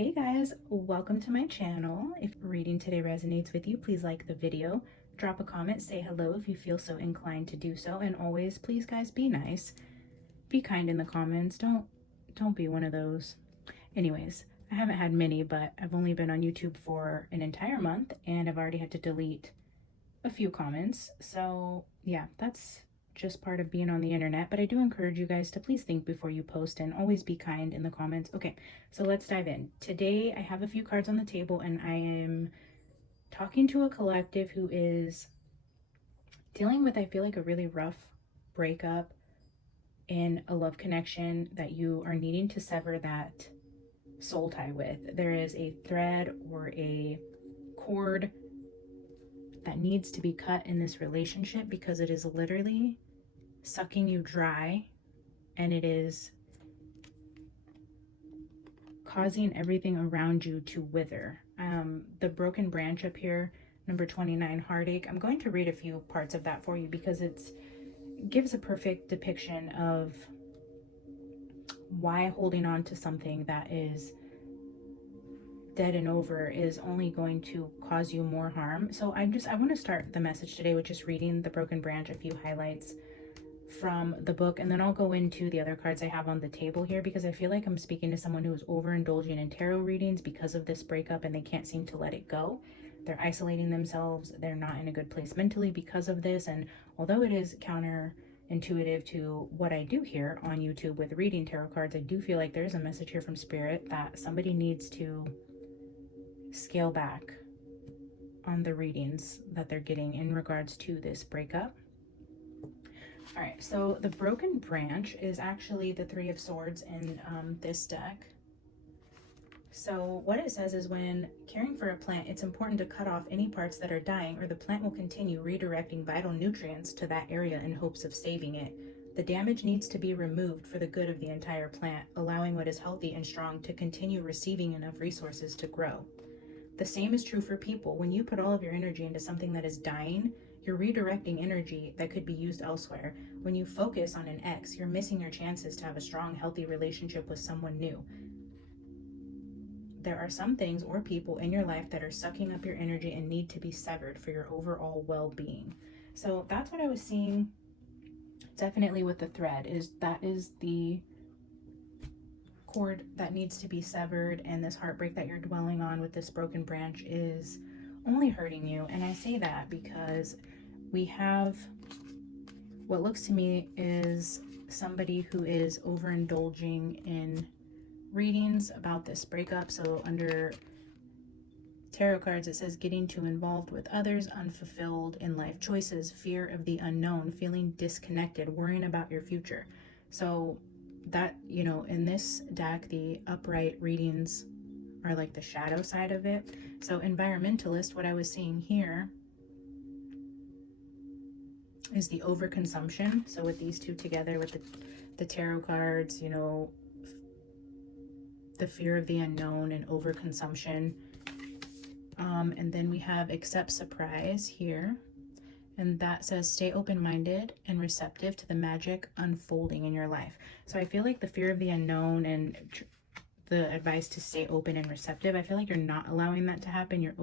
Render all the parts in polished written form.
Hey guys, welcome to my channel. If reading today resonates with you, please like the video, drop a comment, say hello if you feel so inclined to do so, and always, please guys, be nice. Be kind in the comments. Don't be one of those. Anyways, I haven't had many, but I've only been on YouTube for an entire month and I've already had to delete a few comments. So yeah, that's just part of being on the internet, but I do encourage you guys to please think before you post and always be kind in the comments. Okay, so let's dive in. Today I have a few cards on the table and I am talking to a collective who is dealing with, I feel like, a really rough breakup in a love connection that you are needing to sever that soul tie with. There is a thread or a cord that needs to be cut in this relationship because it is literally sucking you dry and it is causing everything around you to wither. The broken branch up here, number 29, heartache. I'm going to read a few parts of that for you because it gives a perfect depiction of why holding on to something that is dead and over is only going to cause you more harm. So I want to start the message today with just reading the broken branch, a few highlights from the book, and then I'll go into the other cards I have on the table here because I feel like I'm speaking to someone who is overindulging in tarot readings because of this breakup and they can't seem to let it go. They're isolating themselves. They're not in a good place mentally because of this. And although it is counterintuitive to what I do here on YouTube with reading tarot cards, I do feel like there's a message here from Spirit that somebody needs to scale back on the readings that they're getting in regards to this breakup. All right, so the broken branch is actually the Three of Swords in this deck. So what it says is when caring for a plant, it's important to cut off any parts that are dying or the plant will continue redirecting vital nutrients to that area in hopes of saving it. The damage needs to be removed for the good of the entire plant, allowing what is healthy and strong to continue receiving enough resources to grow. The same is true for people. When you put all of your energy into something that is dying, you're redirecting energy that could be used elsewhere. When you focus on an ex, you're missing your chances to have a strong, healthy relationship with someone new. There are some things or people in your life that are sucking up your energy and need to be severed for your overall well-being. So that's what I was seeing definitely with the thread, that is the cord that needs to be severed, and this heartbreak that you're dwelling on with this broken branch is only hurting you. And I say that because we have what looks to me is somebody who is overindulging in readings about this breakup. So under tarot cards, it says getting too involved with others, unfulfilled in life choices, fear of the unknown, feeling disconnected, worrying about your future. So that, you know, in this deck, the upright readings are like the shadow side of it. So environmentalist, what I was seeing here is the overconsumption. So with these two together, with the tarot cards, you know, the fear of the unknown and overconsumption. And then we have accept surprise here. And that says stay open-minded and receptive to the magic unfolding in your life. So I feel like the fear of the unknown and the advice to stay open and receptive, I feel like you're not allowing that to happen. You're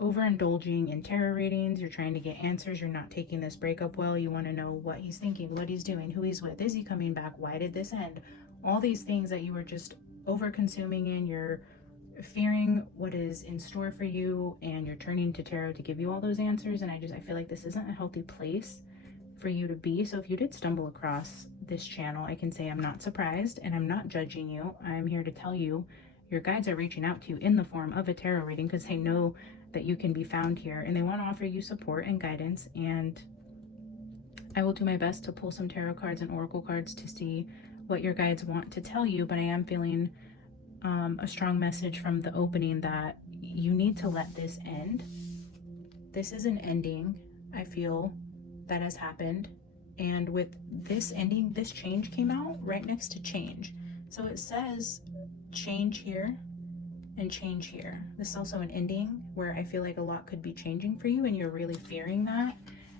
overindulging in tarot readings. You're trying to get answers. You're not taking this breakup well. You want to know what he's thinking, what he's doing, who he's with, is he coming back, why did this end? All these things that you were just over consuming in, you're fearing what is in store for you, and you're turning to tarot to give you all those answers. And I feel like this isn't a healthy place for you to be. So if you did stumble across this channel, I can say I'm not surprised and I'm not judging you. I'm here to tell you your guides are reaching out to you in the form of a tarot reading because they know that you can be found here and they want to offer you support and guidance. And I will do my best to pull some tarot cards and oracle cards to see what your guides want to tell you, but I am feeling a strong message from the opening that you need to let this end. This is an ending, I feel, that has happened. And with this ending, this change came out right next to change. So it says change here and change here. This is also an ending where I feel like a lot could be changing for you and you're really fearing that.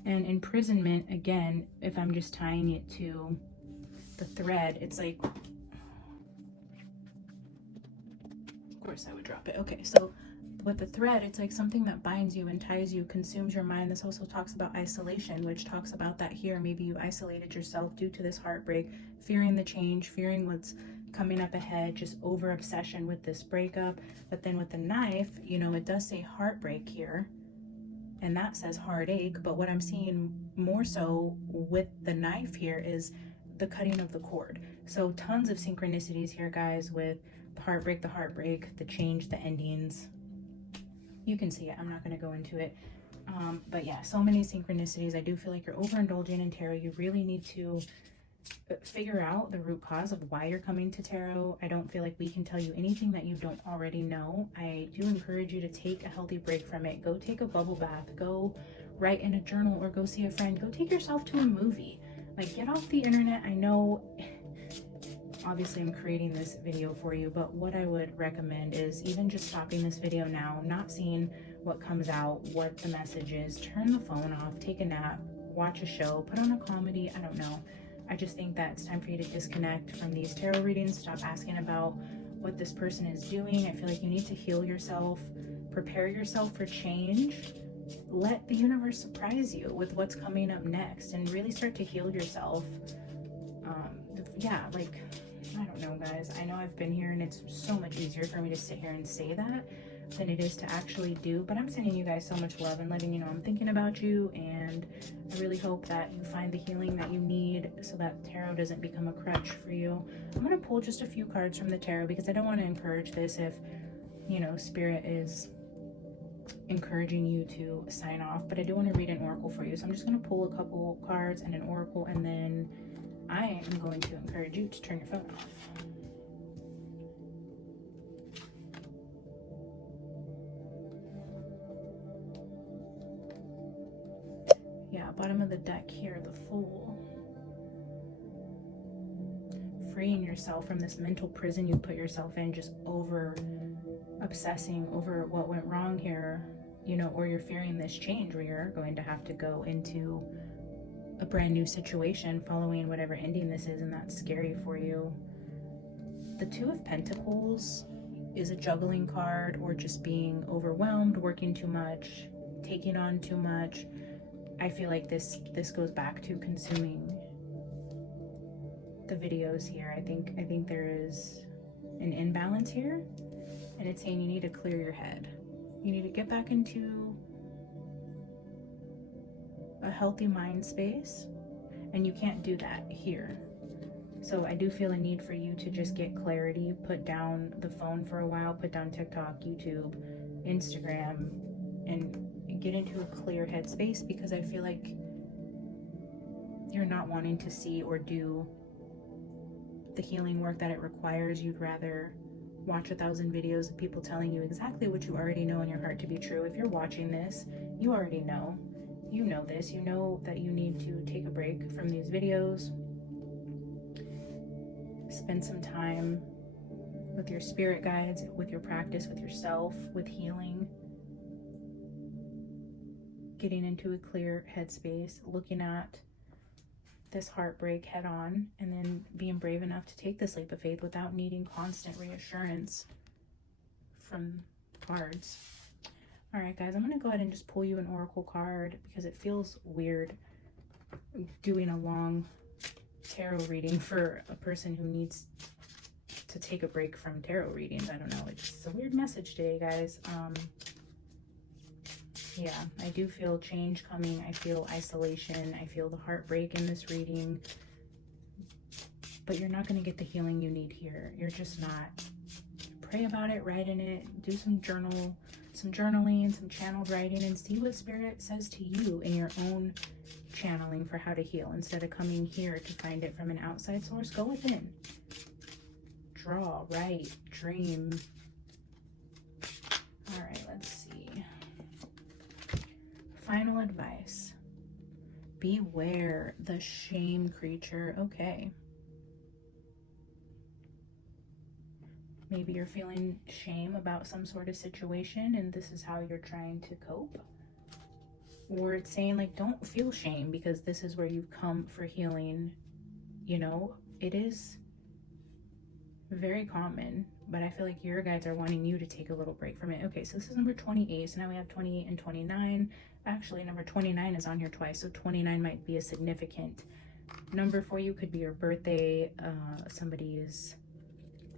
And imprisonment, again, if I'm just tying it to the thread, it's like course I would drop it. Okay, so with the thread, it's like something that binds you and ties you, consumes your mind. This also talks about isolation, which talks about that here. Maybe you isolated yourself due to this heartbreak, fearing the change, fearing what's coming up ahead, just over obsession with this breakup. But then with the knife, you know, it does say heartbreak here, and that says heartache. But what I'm seeing more so with the knife here is the cutting of the cord. So tons of synchronicities here, guys, with the heartbreak, the change, the endings. You can see it. I'm not going to go into it. But yeah, so many synchronicities. I do feel like you're overindulging in tarot. You really need to figure out the root cause of why you're coming to tarot. I don't feel like we can tell you anything that you don't already know. I do encourage you to take a healthy break from it. Go take a bubble bath. Go write in a journal, or go see a friend. Go take yourself to a movie. Like, get off the internet. I know obviously I'm creating this video for you, but what I would recommend is even just stopping this video now, not seeing what comes out, what the message is. Turn the phone off, take a nap, watch a show, put on a comedy. I don't know. I just think that it's time for you to disconnect from these tarot readings. Stop asking about what this person is doing. I feel like you need to heal yourself, prepare yourself for change. Let the universe surprise you with what's coming up next, and really start to heal yourself. Yeah, like, I don't know, guys. I know I've been here, and it's so much easier for me to sit here and say that than it is to actually do. But I'm sending you guys so much love and letting you know I'm thinking about you, and I really hope that you find the healing that you need so that tarot doesn't become a crutch for you. I'm going to pull just a few cards from the tarot because I don't want to encourage this if, you know, Spirit is encouraging you to sign off, but I do want to read an oracle for you. So I'm just going to pull a couple cards and an oracle, and then I am going to encourage you to turn your phone off. Yeah, bottom of the deck here, the Fool. Freeing yourself from this mental prison you put yourself in, just over obsessing over what went wrong here, you know, or you're fearing this change where you're going to have to go into a brand new situation following whatever ending this is, and that's scary for you. The Two of Pentacles is a juggling card, or just being overwhelmed, working too much, taking on too much. I feel like this goes back to consuming the videos here. I think there is an imbalance here, and it's saying you need to clear your head. You need to get back into a healthy mind space, and you can't do that here. So I do feel a need for you to just get clarity, put down the phone for a while, put down TikTok, YouTube, Instagram, and get into a clear headspace, because I feel like you're not wanting to see or do the healing work that it requires. You'd rather watch 1,000 videos of people telling you exactly what you already know in your heart to be true. If you're watching this, you already know. You know this. You know that you need to take a break from these videos. Spend some time with your spirit guides, with your practice, with yourself, with healing. Getting into a clear headspace, looking at this heartbreak head on, and then being brave enough to take this leap of faith without needing constant reassurance from cards. All right, guys, I'm going to go ahead and just pull you an oracle card because it feels weird doing a long tarot reading for a person who needs to take a break from tarot readings. I don't know. It's a weird message today, guys. Yeah, I do feel change coming. I feel isolation. I feel the heartbreak in this reading. But you're not going to get the healing you need here. You're just not. Pray about it, write in it, do some journaling, some channeled writing, and see what Spirit says to you in your own channeling for how to heal. Instead of coming here to find it from an outside source, go within. Draw, write, dream. All right, let's see. Final advice. Beware the shame creature. Okay. Maybe you're feeling shame about some sort of situation, and this is how you're trying to cope. Or it's saying, like, don't feel shame because this is where you've come for healing. You know, it is very common but I feel like your guides are wanting you to take a little break from it. Okay, so this is number 28. So now we have 28 and 29. Actually, number 29 is on here twice, so 29 might be a significant number for you. Could be your birthday, somebody's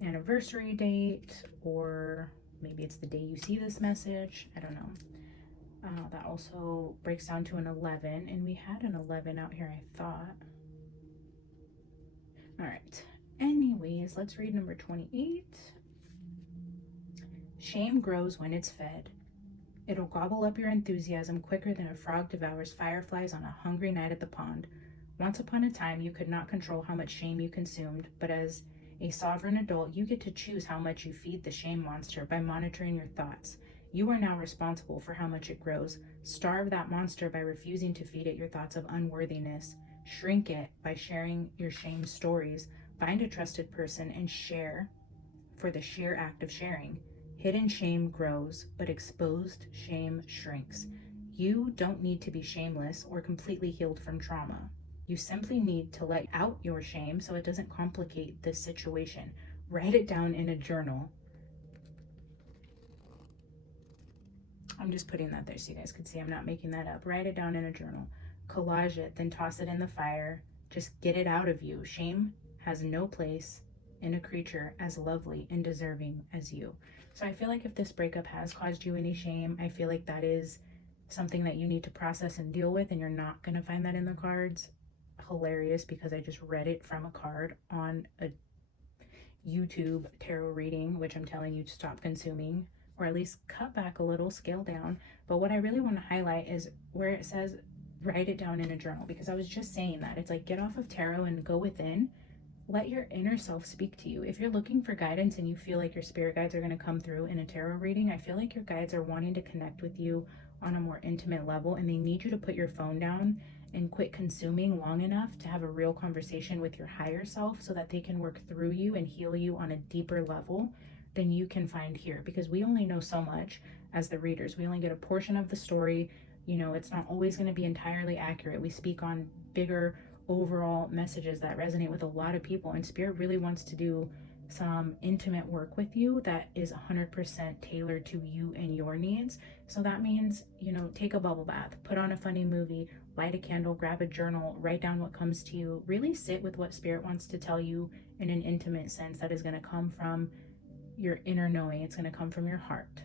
anniversary date, or maybe it's the day you see this message. I don't know. That also breaks down to an 11, and we had an 11 out here, I thought. All right. Anyways, let's read number 28. Shame grows when it's fed. It'll gobble up your enthusiasm quicker than a frog devours fireflies on a hungry night at the pond. Once upon a time, you could not control how much shame you consumed, but as a sovereign adult, you get to choose how much you feed the shame monster by monitoring your thoughts. You are now responsible for how much it grows. Starve that monster by refusing to feed it your thoughts of unworthiness. Shrink it by sharing your shame stories. Find a trusted person and share for the sheer act of sharing. Hidden shame grows, but exposed shame shrinks. You don't need to be shameless or completely healed from trauma. You simply need to let out your shame so it doesn't complicate this situation. Write it down in a journal. I'm just putting that there so you guys can see I'm not making that up. Write it down in a journal. Collage it, then toss it in the fire. Just get it out of you. Shame has no place in a creature as lovely and deserving as you. So I feel like if this breakup has caused you any shame, I feel like that is something that you need to process and deal with, and you're not going to find that in the cards. Hilarious, because I just read it from a card on a YouTube tarot reading, which I'm telling you to stop consuming, or at least cut back a little, scale down. But what I really want to highlight is where it says write it down in a journal, because I was just saying that. It's like, get off of tarot and go within. Let your inner self speak to you. If you're looking for guidance and you feel like your spirit guides are going to come through in a tarot reading, I feel like your guides are wanting to connect with you on a more intimate level, and they need you to put your phone down and quit consuming long enough to have a real conversation with your higher self so that they can work through you and heal you on a deeper level than you can find here, because we only know so much as the readers. We only get a portion of the story. You know, it's not always going to be entirely accurate. We speak on bigger overall messages that resonate with a lot of people, and spirit really wants to do some intimate work with you that is 100% tailored to you and your needs. So that means, you know, take a bubble bath, put on a funny movie, light a candle, grab a journal, write down what comes to you. Really sit with what spirit wants to tell you in an intimate sense that is going to come from your inner knowing. It's going to come from your heart.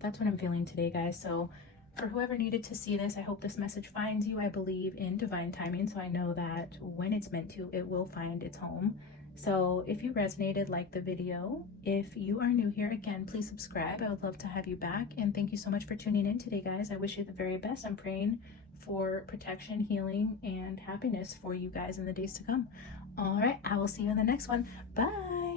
That's what I'm feeling today, guys. So for whoever needed to see this, I hope this message finds you. I believe in divine timing, so I know that when it's meant to, it will find its home. So if you resonated, like the video. If you are new here, again, please subscribe. I would love to have you back. And thank you so much for tuning in today, guys. I wish you the very best. I'm praying for protection, healing, and happiness for you guys in the days to come. All right, I will see you in the next one. Bye.